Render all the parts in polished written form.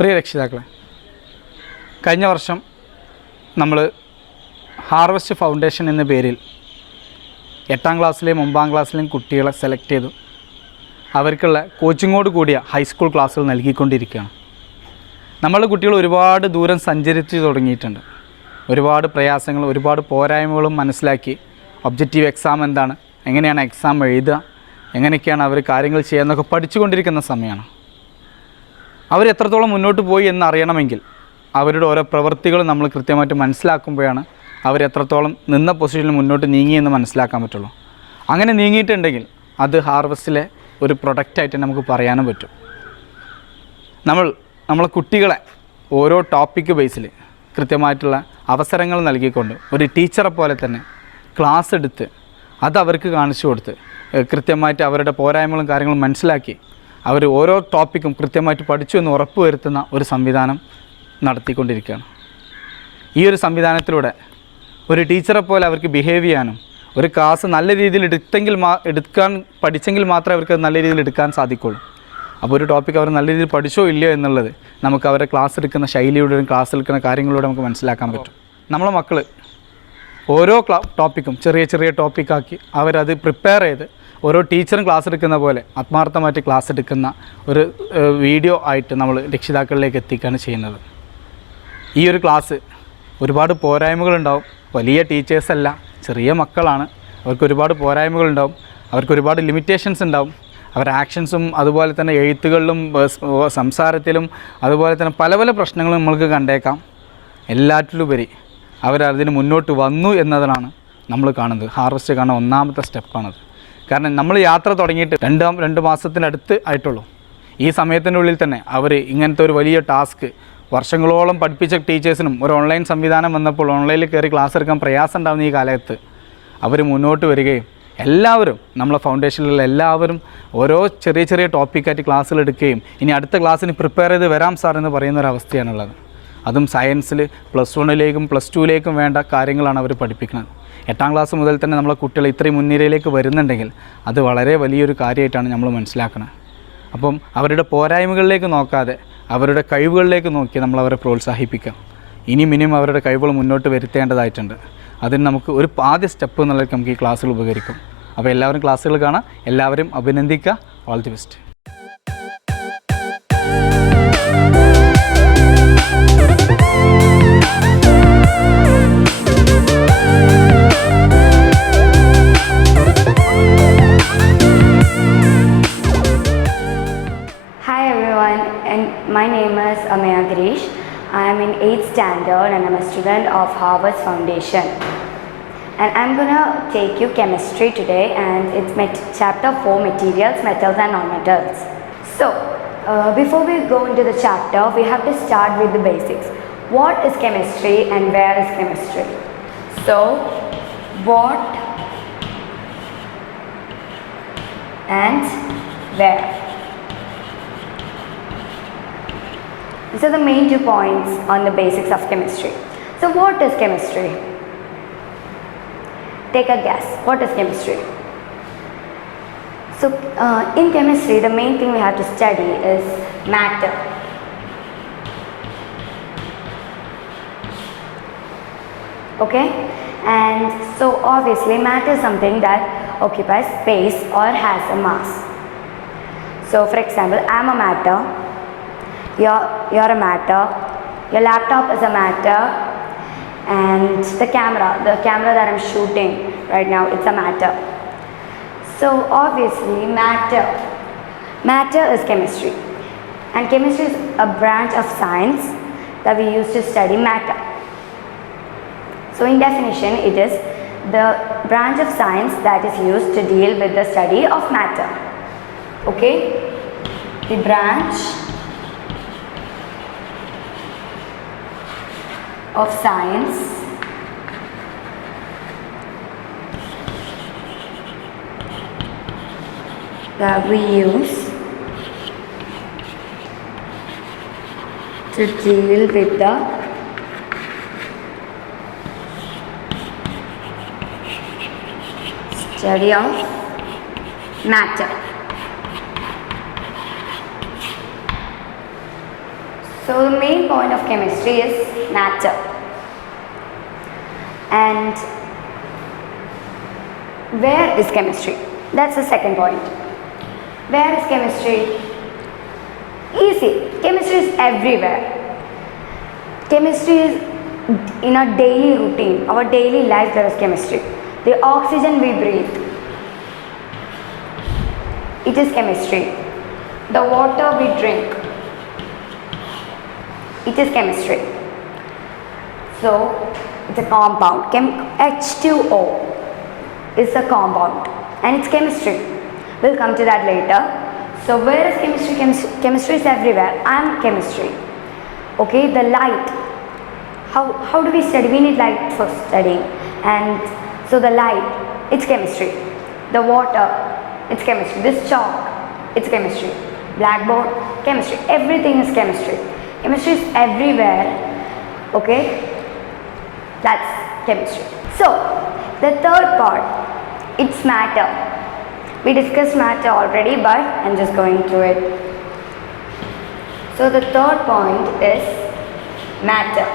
പ്രിയ രക്ഷിതാക്കളെ, കഴിഞ്ഞ വർഷം നമ്മൾ ഹാർവസ്റ്റ് ഫൗണ്ടേഷൻ എന്ന പേരിൽ 8ാം ക്ലാസ്സിലെയും 9ാം ക്ലാസ്സിലെയും കുട്ടികളെ സെലക്ട് ചെയ്തു അവർക്കുള്ള കോച്ചിങ്ങോട് കൂടിയ ഹൈസ്കൂൾ ക്ലാസ്സുകൾ നൽകിക്കൊണ്ടിരിക്കുകയാണ്. നമ്മളുടെ കുട്ടികൾ ഒരുപാട് ദൂരം സഞ്ചരിച്ച് തുടങ്ങിയിട്ടുണ്ട്. ഒരുപാട് പ്രയാസങ്ങളും ഒരുപാട് പോരായ്മകളും മനസ്സിലാക്കി ഒബ്ജക്റ്റീവ് എക്സാം എന്താണ്, എങ്ങനെയാണ് എക്സാം എഴുതുക, എങ്ങനെയൊക്കെയാണ് അവർ കാര്യങ്ങൾ ചെയ്യുന്നതൊക്കെ പഠിച്ചുകൊണ്ടിരിക്കുന്ന സമയമാണ്. അവർ എത്രത്തോളം മുന്നോട്ട് പോയി എന്നറിയണമെങ്കിൽ അവരുടെ ഓരോ പ്രവൃത്തികൾ നമ്മൾ കൃത്യമായിട്ട് മനസ്സിലാക്കുമ്പോഴാണ് അവരെത്രത്തോളം നിന്ന പൊസിഷനിൽ മുന്നോട്ട് നീങ്ങിയെന്ന് മനസ്സിലാക്കാൻ പറ്റുള്ളൂ. അങ്ങനെ നീങ്ങിയിട്ടുണ്ടെങ്കിൽ അത് ഹാർവസ്റ്റിലെ ഒരു പ്രൊഡക്റ്റായിട്ട് നമുക്ക് പറയാനും പറ്റും. നമ്മളെ കുട്ടികളെ ഓരോ ടോപ്പിക്ക് ബേസിൽ കൃത്യമായിട്ടുള്ള അവസരങ്ങൾ നൽകിക്കൊണ്ട് ഒരു ടീച്ചറെ പോലെ തന്നെ ക്ലാസ് എടുത്ത് അത് അവർക്ക് കാണിച്ചു കൊടുത്ത് കൃത്യമായിട്ട് അവരുടെ പോരായ്മകളും കാര്യങ്ങളും മനസ്സിലാക്കി അവർ ഓരോ ടോപ്പിക്കും കൃത്യമായിട്ട് പഠിച്ചു എന്ന് ഉറപ്പ് വരുത്തുന്ന ഒരു സംവിധാനം നടത്തിക്കൊണ്ടിരിക്കുകയാണ്. ഈ ഒരു സംവിധാനത്തിലൂടെ ഒരു ടീച്ചറെ പോലെ അവർക്ക് ബിഹേവ് ചെയ്യാനും ഒരു ക്ലാസ് നല്ല രീതിയിൽ എടുക്കാൻ പഠിച്ചെങ്കിൽ മാത്രമേ അവർക്ക് നല്ല രീതിയിൽ എടുക്കാൻ സാധിക്കുള്ളൂ. അപ്പോൾ ഒരു ടോപ്പിക്ക് അവർ നല്ല രീതിയിൽ പഠിച്ചോ ഇല്ലയോ എന്നുള്ളത് നമുക്ക് അവരെ ക്ലാസ് എടുക്കുന്ന ശൈലിയോടും ക്ലാസ് എടുക്കുന്ന കാര്യങ്ങളിലൂടെ നമുക്ക് മനസ്സിലാക്കാൻ പറ്റും. നമ്മളെ മക്കൾ ഓരോ ടോപ്പിക്കും ചെറിയ ചെറിയ ടോപ്പിക്കാക്കി അവരത് പ്രിപ്പയർ ചെയ്ത് ഓരോ ടീച്ചറും ക്ലാസ് എടുക്കുന്ന പോലെ ആത്മാർത്ഥമായിട്ട് ക്ലാസ് എടുക്കുന്ന ഒരു വീഡിയോ ആയിട്ട് നമ്മൾ രക്ഷിതാക്കളിലേക്ക് എത്തിക്കുകയാണ് ചെയ്യുന്നത്. ഈ ഒരു ക്ലാസ് ഒരുപാട് പോരായ്മകളുണ്ടാവും. വലിയ ടീച്ചേഴ്സല്ല, ചെറിയ മക്കളാണ്. അവർക്ക് ഒരുപാട് പോരായ്മകളുണ്ടാവും, അവർക്ക് ഒരുപാട് ലിമിറ്റേഷൻസ് ഉണ്ടാവും. അവരുടെ ആക്ഷൻസും അതുപോലെ തന്നെ എഴുത്തുകളിലും സംസാരത്തിലും അതുപോലെ തന്നെ പല പല പ്രശ്നങ്ങളും നമ്മൾക്ക് കണ്ടേക്കാം. എല്ലാറ്റിലുപരി അവരതിന് മുന്നോട്ട് വന്നു എന്നതാണ് നമ്മൾ കാണുന്നത്. ഹാർവസ്റ്റ് കാണുന്ന ഒന്നാമത്തെ സ്റ്റെപ്പാണത്. കാരണം നമ്മൾ യാത്ര തുടങ്ങിയിട്ട് രണ്ട് മാസത്തിനടുത്ത് ആയിട്ടുള്ളൂ. ഈ സമയത്തിൻ്റെ ഉള്ളിൽ തന്നെ അവർ ഇങ്ങനത്തെ ഒരു വലിയ ടാസ്ക് വർഷങ്ങളോളം പഠിപ്പിച്ച ടീച്ചേഴ്സിനും ഒരു ഓൺലൈൻ സംവിധാനം വന്നപ്പോൾ ഓൺലൈനിൽ കയറി ക്ലാസ് എടുക്കാൻ പ്രയാസം ഉണ്ടാകുന്ന ഈ കാലത്ത് അവർ മുന്നോട്ട് വരികയും എല്ലാവരും നമ്മളെ ഫൗണ്ടേഷനിലുള്ള എല്ലാവരും ഓരോ ചെറിയ ചെറിയ ടോപ്പിക്കായിട്ട് ക്ലാസ്സുകൾ എടുക്കുകയും ഇനി അടുത്ത ക്ലാസ്സിന് പ്രിപ്പയർ ചെയ്ത് വരാം സാർ എന്ന് പറയുന്നൊരവസ്ഥയാണുള്ളത്. അതും സയൻസിൽ +1ലേക്കും +2ലേക്കും വേണ്ട കാര്യങ്ങളാണ് അവർ പഠിപ്പിക്കുന്നത്. 8ാം ക്ലാസ് മുതൽ തന്നെ നമ്മളെ കുട്ടികൾ ഇത്രയും മുൻനിരയിലേക്ക് വരുന്നുണ്ടെങ്കിൽ അത് വളരെ വലിയൊരു കാര്യമായിട്ടാണ് നമ്മൾ മനസ്സിലാക്കുന്നത്. അപ്പം അവരുടെ പോരായ്മകളിലേക്ക് നോക്കാതെ അവരുടെ കഴിവുകളിലേക്ക് നോക്കി നമ്മളവരെ പ്രോത്സാഹിപ്പിക്കാം. ഇനിയും അവരുടെ കഴിവുകൾ മുന്നോട്ട് വരുത്തേണ്ടതായിട്ടുണ്ട്. അതിന് നമുക്ക് ഒരു ആദ്യ സ്റ്റെപ്പ് എന്നുള്ളത് നമുക്ക് ഈ ക്ലാസ്സുകൾ ഉപകരിക്കും. അപ്പോൾ എല്ലാവരും ക്ലാസ്സുകൾ കാണാം, എല്ലാവരും അഭിനന്ദിക്കുക. All the best. My name is Ameya Girish. I am in 8th standard and I'm a student of Harvest Foundation. And I'm gonna take you chemistry today, and it's chapter 4, materials, metals and non-metals. So, before we go into the chapter, we have to start with the basics. What is chemistry and where is chemistry? So, what and where? These are the main 2 points on the basics of chemistry. So what is chemistry? Take a guess. What is chemistry? So in chemistry, the main thing we have to study is matter. Okay? And so obviously matter is something that occupies space or has a mass. So for example, I am a matter. You're a matter, your laptop is a matter, and the camera that I'm shooting right now, it's a matter. So obviously matter is chemistry, and chemistry is a branch of science that we use to study matter. So in definition, it is the branch of science that is used to deal with the study of matter. Okay, the branch of science that we use to deal with the study of matter. So the main point of chemistry is matter. And where is chemistry? That's the second point. Where is chemistry? Easy. Chemistry is everywhere. Chemistry is in our daily routine, our daily life. There is chemistry. The oxygen we breathe, it is chemistry. The water we drink, it is chemistry. So it's a compound. H2O is a compound and it's chemistry. We'll come to that later. So where is chemistry? Chemistry is everywhere. I am chemistry. Okay, the light. How do we study? We need light for studying. And so the light, it's chemistry. The water, it's chemistry. This chalk, it's chemistry. Blackboard, chemistry. Everything is chemistry. Chemistry is everywhere. Okay, that's chemistry. So the third part, it's matter. We discussed matter already, but I'm just going through it. So the third point is matter.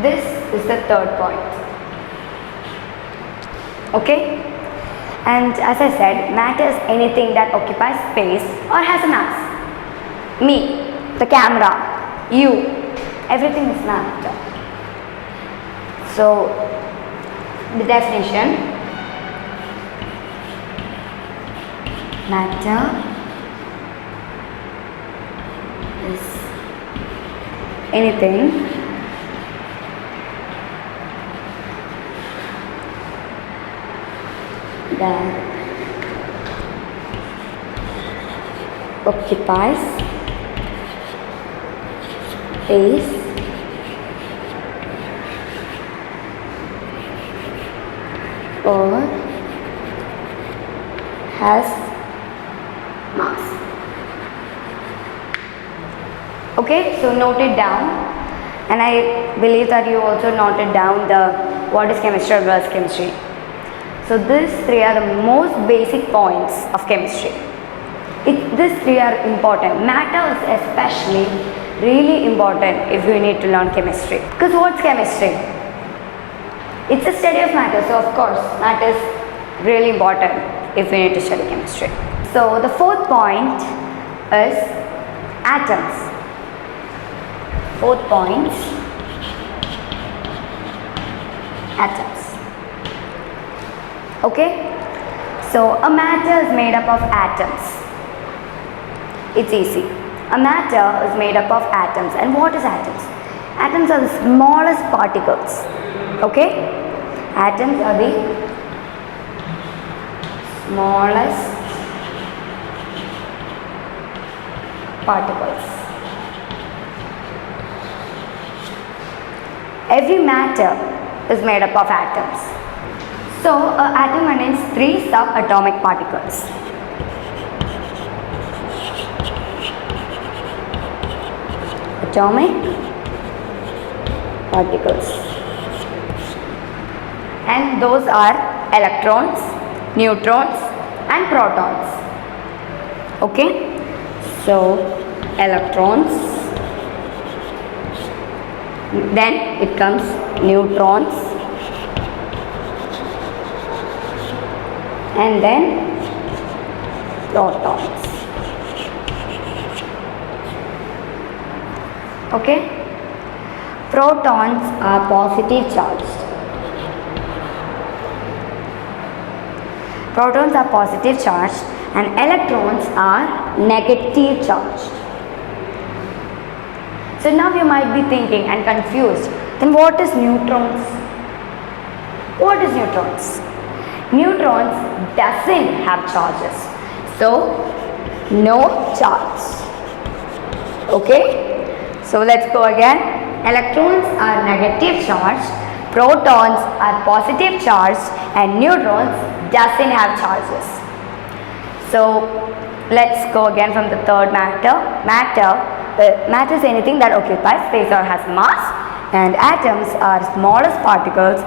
This is the third point. Okay? And as I said, matter is anything that occupies space or has a mass. Me, the camera, you, everything is matter. So the definition: matter is anything that occupies space or has mass. Okay, so note it down, and I believe that you also noted down the what is chemistry or what is chemistry. So these three are the most basic points of chemistry. These three are important. Matter is especially really important if you need to learn chemistry. Because what's chemistry? It's a study of matter, so of course matter is really important if you need to study chemistry. So the fourth point is atoms. Fourth point, atoms. Okay, so a matter is made up of atoms. It's easy. A matter is made up of atoms. And what is atoms? Atoms are the smallest particles. Okay, atoms are the smallest particles. Every matter is made up of atoms. So, an atom contains 3 subatomic particles. Atomic particles. And those are electrons, neutrons and protons. Okay? So, electrons, then it comes neutrons, and then protons. Okay? Protons are positive charged. Protons are positive charged and electrons are negative charged. So now you might be thinking and confused, then what is neutrons? What is neutrons? Neutrons doesn't have charges. So no charge. Okay? So let's go again. Electrons are negative charged, protons are positive charged and neutrons doesn't have charges. So let's go again from the third matter. Matter is anything that occupies space or has mass, and atoms are smallest particles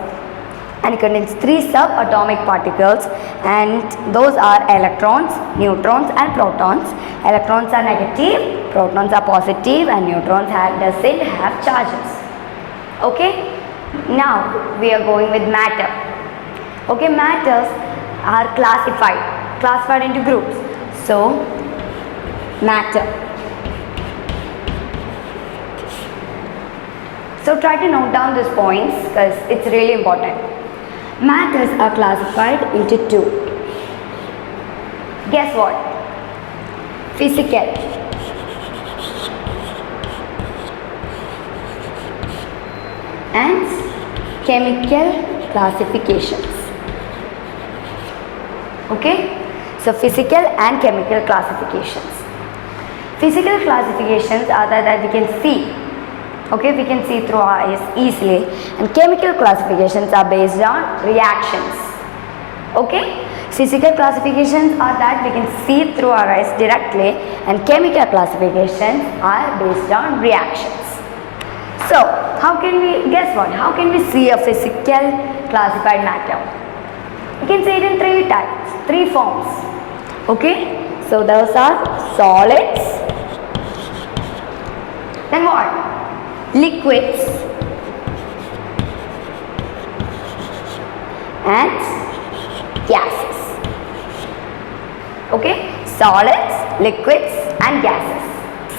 and it contains three subatomic particles, and those are electrons, neutrons and protons. Electrons are negative, protons are positive, and neutrons doesn't have charges. Okay, now we are going with matter. Okay, matters are classified into groups. So matter. So try to note down these points because it's really important. Matters are classified into two. Guess what? Physical and chemical classifications. Okay? So physical and chemical classifications. Physical classifications are that we can see. Okay, we can see through our eyes easily, and chemical classifications are based on reactions. Okay, physical classifications are that we can see through our eyes directly, and chemical classifications are based on reactions. So how can we, guess what, how can we see a physical classified matter? You can see it in three types, three forms. Okay, so those are solids, then what? Liquids and gases. Okay, solids, liquids and gases.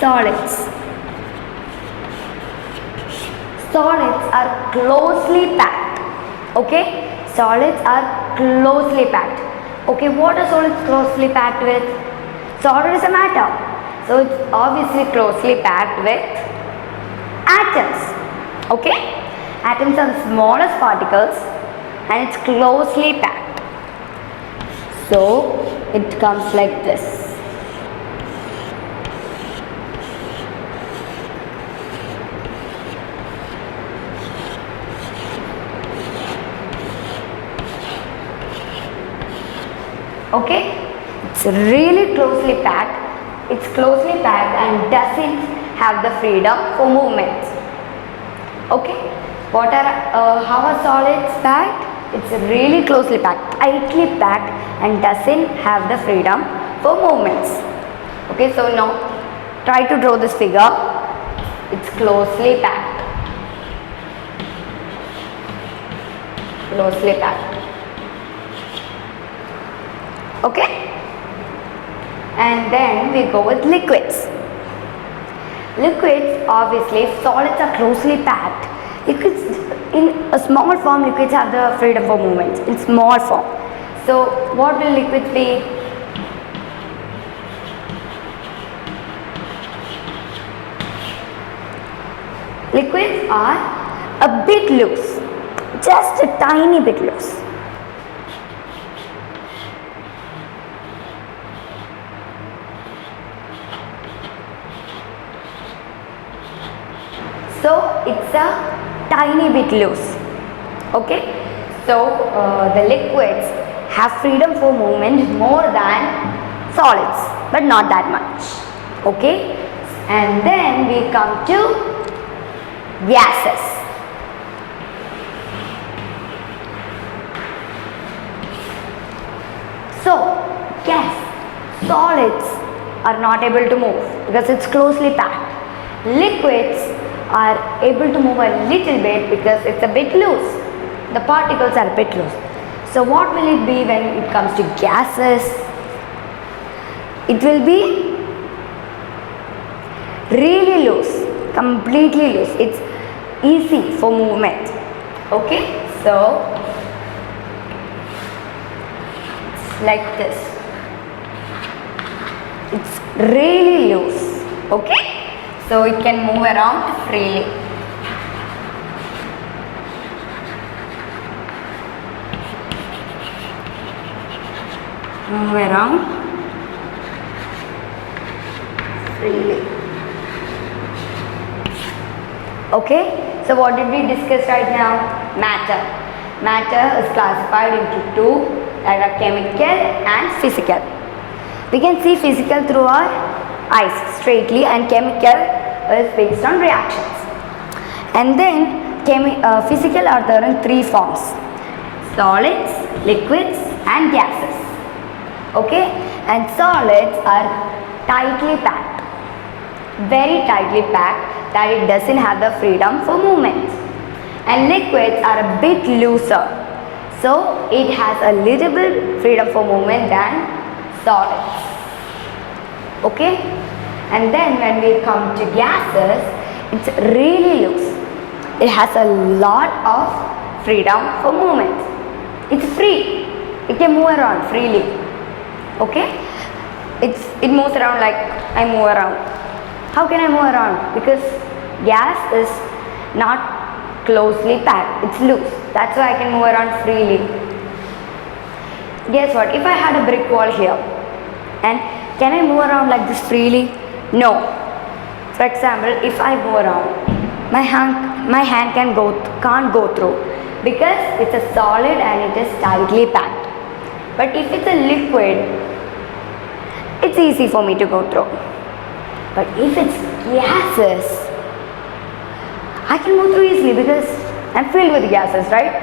Solids are closely packed. Okay, solids are closely packed. Okay, what are solids closely packed with? Solid is a matter, so it's obviously closely packed with atoms. Okay, atoms are the smallest particles and it's closely packed. So it comes like this. Okay, it's really closely packed. It's closely packed and doesn't have the freedom for movement. Okay, what are how are solids packed? It's really closely packed, tightly packed, and doesn't have the freedom for movements. Okay, so now try to draw this figure. It's closely packed. Closely packed. Okay, and then we go with liquids. Liquids, obviously, if solids are closely packed, liquids in a small form, liquids have the freedom for movement in small form. So what will liquids be? Liquids are a bit loose, just a tiny bit loose. So it's a tiny bit loose. Okay, so the liquids have freedom for movement more than solids, but not that much. Okay, and then we come to gases. So gas, solids are not able to move because it's closely packed. Liquids are able to move a little bit because it's a bit loose. The particles are a bit loose. So what will it be when it comes to gases? It will be really loose, completely loose. It's easy for movement. Okay, so it's like this. It's really loose. Okay, so it can move around freely. Move around freely. Okay, so what did we discuss right now? Matter. Matter is classified into two, that are chemical and physical. We can see physical through our eyes straightly, and chemical is based on reactions. And then physical are there in three forms. solids, liquids and gases. Okay, and solids are tightly packed, very tightly packed, that it doesn't have the freedom for movement. And liquids are a bit looser, so it has a little bit freedom for movement than solids. Okay, and then when we come to gases, it's really loose. It has a lot of freedom for movement. It's free. It can move around freely. Okay, it moves around like I move around. How can I move around? Because gas is not closely packed. It's loose. That's why I can move around freely. Guess what? If I had a brick wall here, and can I move around like this freely? No. For example, if I move around, my hand can't go through because it's a solid and it is tightly packed. But if it's a liquid, it's easy for me to go through. But if it's gases, I can move through easily because I'm filled with gases, right?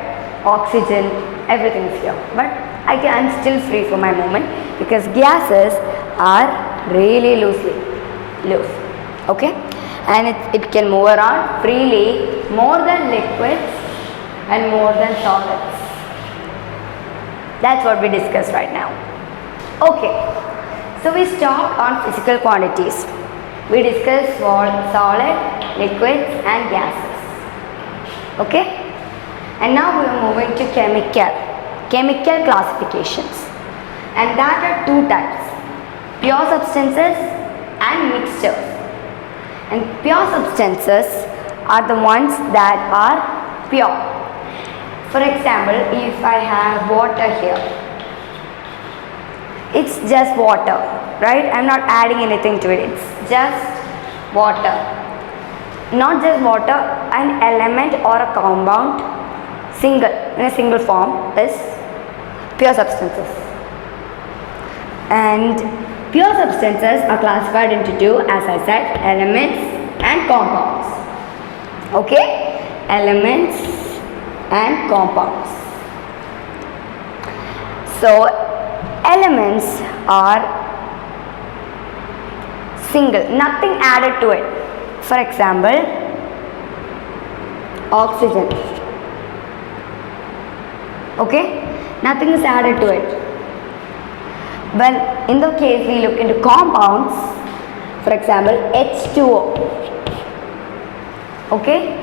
Oxygen, everything is here. But I'm still free for my movement because gases are really loose. Okay? And it can move around freely more than liquids and more than solids. That's what we discussed right now. Okay, so we stopped on physical quantities. We discussed solid, liquids and gases. Okay? And now we are moving to chemical classifications. And that are two types, pure substances and mixtures. And pure substances are the ones that are pure. For example, if I have water here, it's just water, right? I'm not adding anything to it. It's just water. Not just water, an element or a compound in a single form is pure substances. And pure substances are classified into two, as I said, elements and compounds. Okay? Elements and compounds. So, elements are single, nothing added to it. For example, oxygen. Okay? Nothing is added to it. But in the case we look into compounds, for example, H2O. Okay?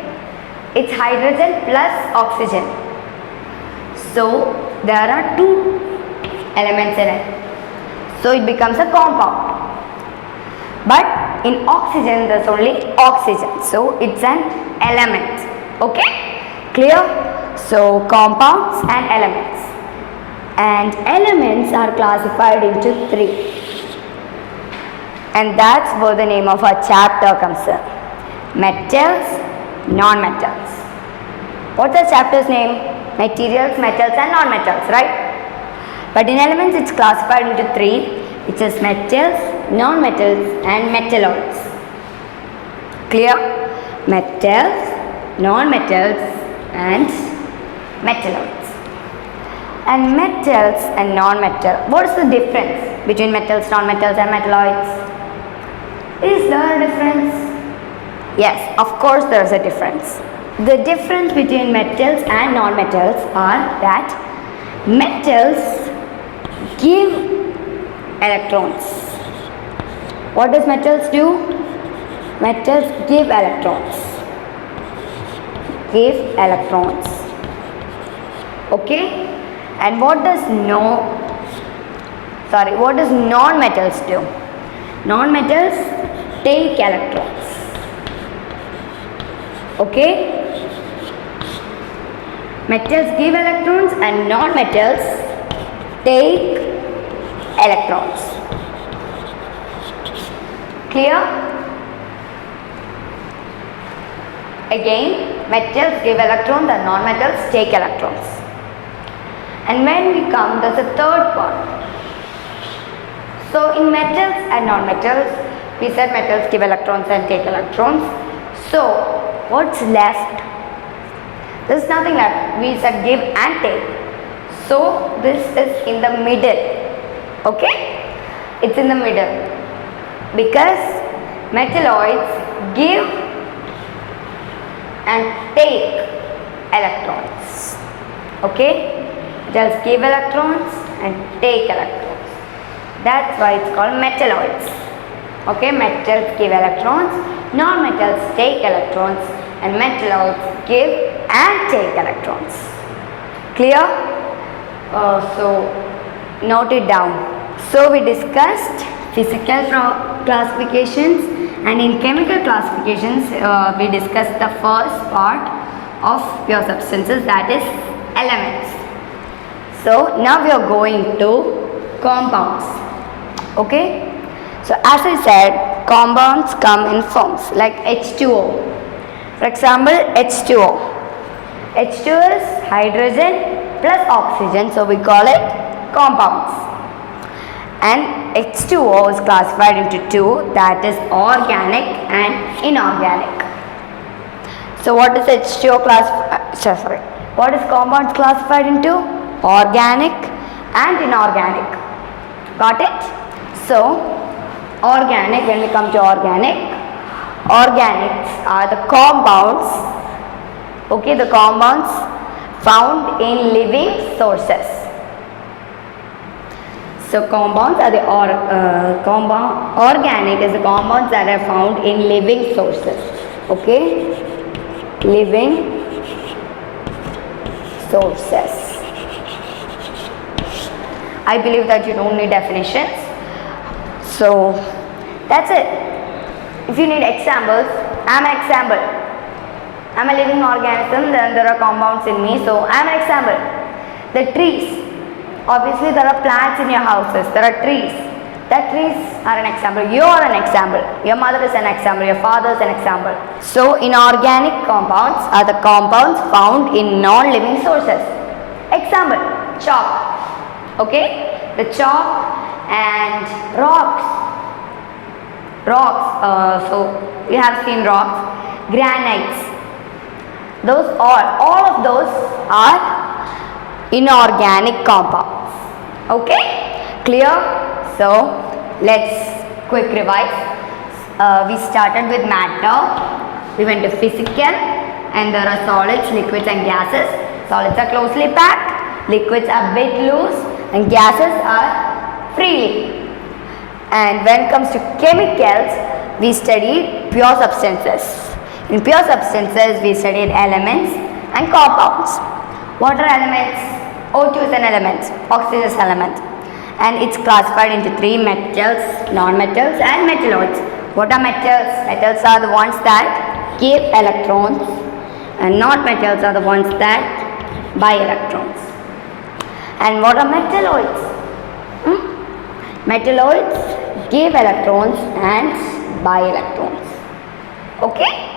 It's hydrogen plus oxygen. So, there are two elements in it. So, it becomes a compound. But in oxygen, there's only oxygen. So, it's an element. Okay? Clear? So, compounds and elements. And elements are classified into three. And that's where the name of our chapter comes in. Metals, non-metals. What's the chapter's name? Materials, metals and non-metals, right? But in elements it's classified into three, which is metals, non-metals and metalloids. Clear? Metals, non-metals and metalloids. And metals and non-metal, what is the difference between metals, non-metals and metalloids? Is there a difference? Yes, of course there is a difference. The difference between metals and non-metals are that metals give electrons. What does metals do? Metals give electrons. Give electrons. Okay? And what does non-metals do? Non-metals take electrons. Okay? Metals give electrons and non-metals take electrons. Clear? Again, metals give electrons and non-metals take electrons. And when we come, there's a third one. So in metals and non-metals, we said metals give electrons and take electrons. So what's left? There's nothing left. We said give and take. So this is in the middle. Okay, it's in the middle because metalloids give and take electrons. Okay, just give electrons and take electrons. That's why it's called metalloids. Okay, metals give electrons, non-metals take electrons, and metalloids give and take electrons. Clear? So note it down. So we discussed physical classifications, and in chemical classifications we discussed the first part of pure substances, that is elements. So now we are going to compounds. Okay, so as I said, compounds come in forms like H2O. For example, H2O. H2O is hydrogen plus oxygen, so we call it compounds. And H2O is classified into two, that is organic and inorganic. So what is H2O what is compounds classified into? Organic and inorganic. Got it? So organic, when we come to organics are the compounds, okay, the compounds found in living sources. So compounds are the organic is the compounds that are found in living sources. Okay, living sources. I believe that you don't need definitions. So that's it. If you need examples, I'm an example. I'm a living organism, then there are compounds in me, so I'm an example. The trees, obviously there are plants in your houses, there are trees. The trees are an example. You are an example. Your mother is an example. Your father is an example. So inorganic compounds are the compounds found in non-living sources. Example, chalk. Okay, the chalk and rocks. So you have seen rocks, granites. Those all of those are inorganic compounds. Okay, clear? So let's quick revise. We started with matter, we went to physical, and there are solids, liquids and gases. Solids are closely packed, liquids are a bit loose, and gases are freely. And when it comes to chemicals, we studied pure substances. In pure substances, we studied elements and compounds. What are elements? O2 is an element, oxygen is an element. And it's classified into three: metals, non-metals and metalloids. What are metals? Metals are the ones that give electrons, and non-metals are the ones that buy electrons. And what are metalloids? Metalloids give electrons and buy electrons. Okay?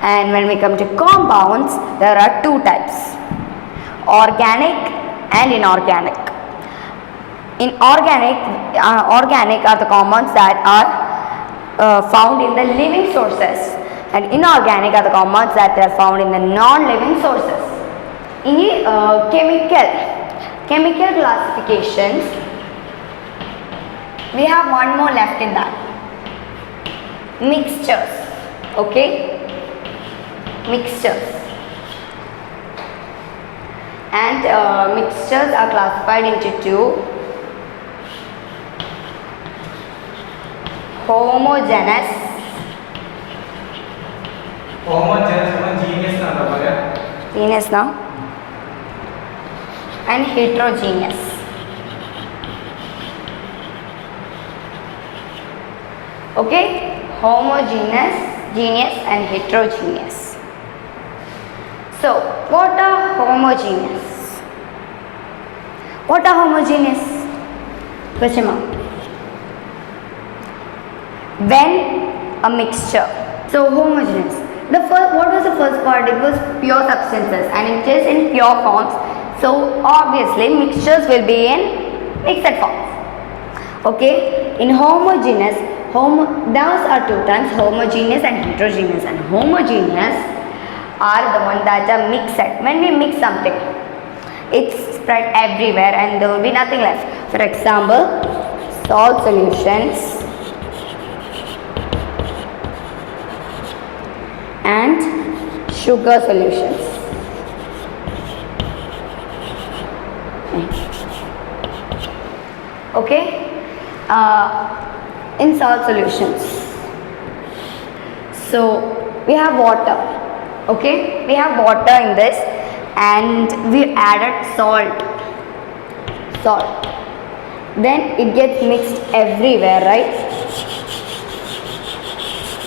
And when we come to compounds, there are two types: organic and inorganic. In organic are the compounds that are found in the living sources, and inorganic are the compounds that are found in the non-living sources. In chemical classifications, we have one more left in that: mixtures. Okay, mixtures. And mixtures are classified into two: homogeneous genus now and heterogeneous. Okay, homogeneous, genus and heterogeneous. So what are homogeneous? What are homogeneous? Question mark. When a mixture. So homogeneous. What was the first part? It was pure substances, and it is in pure forms. So obviously mixtures will be in mixed forms. Okay. In homogeneous, those are two terms: homogeneous and heterogeneous. And homogeneous are the ones that are mixed. When we mix something, it's spread everywhere and there will be nothing left. For example, salt solutions and sugar solutions. Okay, in salt solutions, so we have water. Okay, we have water in this and we added salt. Then it gets mixed everywhere, right?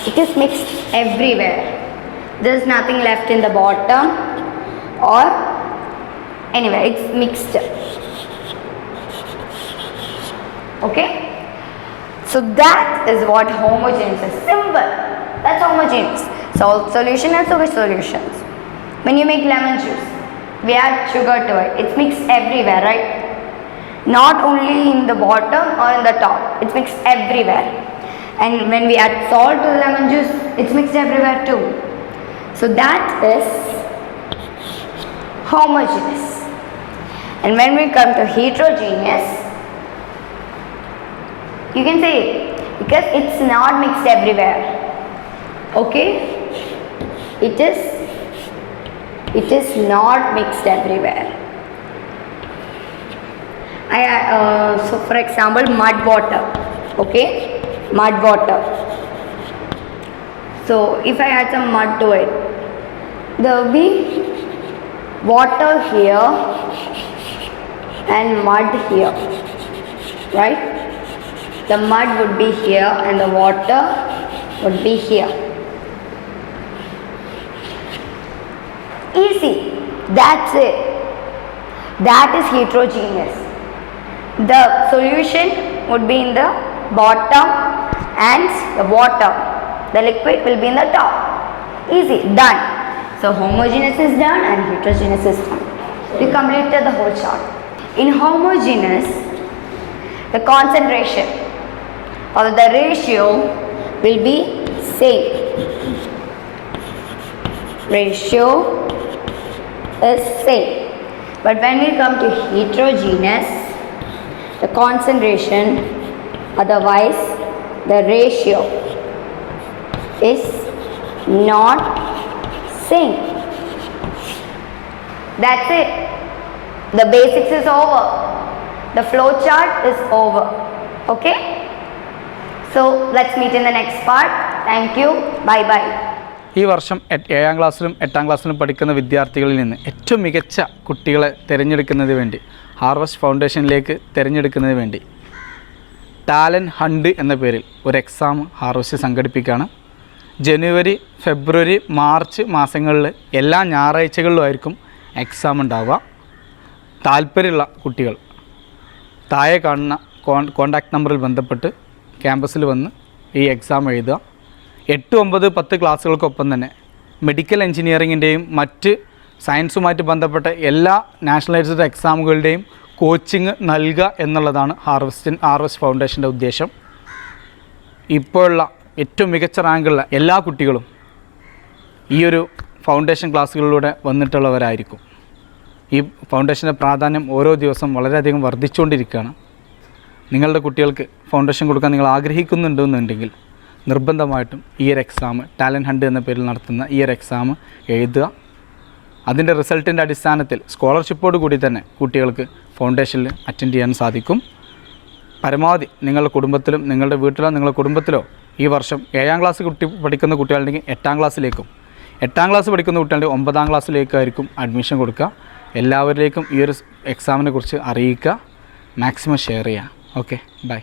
It is mixed everywhere. There's nothing left in the bottom or anywhere, it's mixed. Okay, so that is what homogeneous is. Simple, that's homogeneous. Salt solution and sugar solutions. When you make lemon juice, we add sugar to it. It's mixed everywhere, right? Not only in the bottom or in the top, it's mixed everywhere. And when we add salt to the lemon juice, it's mixed everywhere too. So that is homogeneous. And when we come to heterogeneous, you can say because it's not mixed everywhere. Okay, it is not mixed everywhere. So for example, mud water. Okay, mud water. So if I add some mud to it, there will be water here and mud here, right? The mud would be here and the water would be here. Easy, that's it. That is heterogeneous. The solution would be in the bottom and the water, the liquid will be in the top. Easy, done. So homogeneous is done and heterogeneous is done. We completed the whole chart. In homogeneous, the concentration or the ratio will be same. Ratio is same. But when we come to heterogeneous, the concentration, otherwise the ratio is not same. That's it. The basics is over. The flow chart is over. Okay? So let's meet in the next part. Thank you. Bye bye. ഈ വർഷം 7ാം ക്ലാസ്സിലും 8ാം ക്ലാസ്സിലും പഠിക്കുന്ന വിദ്യാർത്ഥികളിൽ നിന്ന് ഏറ്റവും മികച്ച കുട്ടികളെ തിരഞ്ഞെടുക്കുന്നതിന് വേണ്ടി ഹാർവസ്റ്റ് ഫൗണ്ടേഷനിലേക്ക് തിരഞ്ഞെടുക്കുന്നതിന് വേണ്ടി ടാലൻറ്റ് ഹണ്ട് എന്ന പേരിൽ ഒരു എക്സാം ഹാർവസ്റ്റ് സംഘടിപ്പിക്കുകയാണ്. ജനുവരി, ഫെബ്രുവരി, മാർച്ച് മാസങ്ങളിൽ എല്ലാ ഞായറാഴ്ചകളിലുമായിരിക്കും എക്സാം ഉണ്ടാവുക. താല്പര്യമുള്ള കുട്ടികൾ താഴെ കാണുന്ന കോൺടാക്റ്റ് നമ്പറിൽ ബന്ധപ്പെട്ട് ക്യാമ്പസിൽ വന്ന് ഈ എക്സാം എഴുതുക. 8, 9, 10 ക്ലാസ്സുകൾക്കൊപ്പം തന്നെ മെഡിക്കൽ എഞ്ചിനീയറിങ്ങിൻ്റെയും മറ്റ് സയൻസുമായിട്ട് ബന്ധപ്പെട്ട എല്ലാ നാഷണലൈസ്ഡ് എക്സാമുകളുടെയും കോച്ചിങ് നൽകുക എന്നുള്ളതാണ് ഹാർവസ്റ്റ് ഫൗണ്ടേഷൻ്റെ ഉദ്ദേശം. ഇപ്പോഴുള്ള ഏറ്റവും മികച്ച റാങ്കുള്ള എല്ലാ കുട്ടികളും ഈ ഒരു ഫൗണ്ടേഷൻ ക്ലാസ്സുകളിലൂടെ വന്നിട്ടുള്ളവരായിരിക്കും. ഈ ഫൗണ്ടേഷൻ്റെ പ്രാധാന്യം ഓരോ ദിവസം വളരെയധികം വർദ്ധിച്ചുകൊണ്ടിരിക്കുകയാണ്. നിങ്ങളുടെ കുട്ടികൾക്ക് ഫൗണ്ടേഷൻ കൊടുക്കാൻ നിങ്ങൾ ആഗ്രഹിക്കുന്നുണ്ടെന്നുണ്ടെങ്കിൽ നിർബന്ധമായിട്ടും ഈ ഒരു എക്സാം, ടാലൻറ്റ് ഹണ്ട് എന്ന പേരിൽ നടത്തുന്ന ഈ ഒരു എക്സാം എഴുതുക. അതിൻ്റെ റിസൾട്ടിൻ്റെ അടിസ്ഥാനത്തിൽ സ്കോളർഷിപ്പോട് കൂടി തന്നെ കുട്ടികൾക്ക് ഫൗണ്ടേഷനിൽ അറ്റൻഡ് ചെയ്യാൻ സാധിക്കും. പരമാവധി നിങ്ങളുടെ കുടുംബത്തിലും നിങ്ങളുടെ വീട്ടിലോ നിങ്ങളുടെ കുടുംബത്തിലോ ഈ വർഷം 7ാം ക്ലാസ് പഠിക്കുന്ന കുട്ടികളുണ്ടെങ്കിൽ 8ാം ക്ലാസ്സിലേക്കും, 8ാം ക്ലാസ് പഠിക്കുന്ന കുട്ടികളുണ്ടെങ്കിൽ 9ാം ക്ലാസ്സിലേക്കായിരിക്കും അഡ്മിഷൻ കൊടുക്കുക. എല്ലാവരിലേക്കും ഈ ഒരു എക്സാമിനെ കുറിച്ച് അറിയിക്കുക, മാക്സിമം ഷെയർ ചെയ്യുക. Okay, by.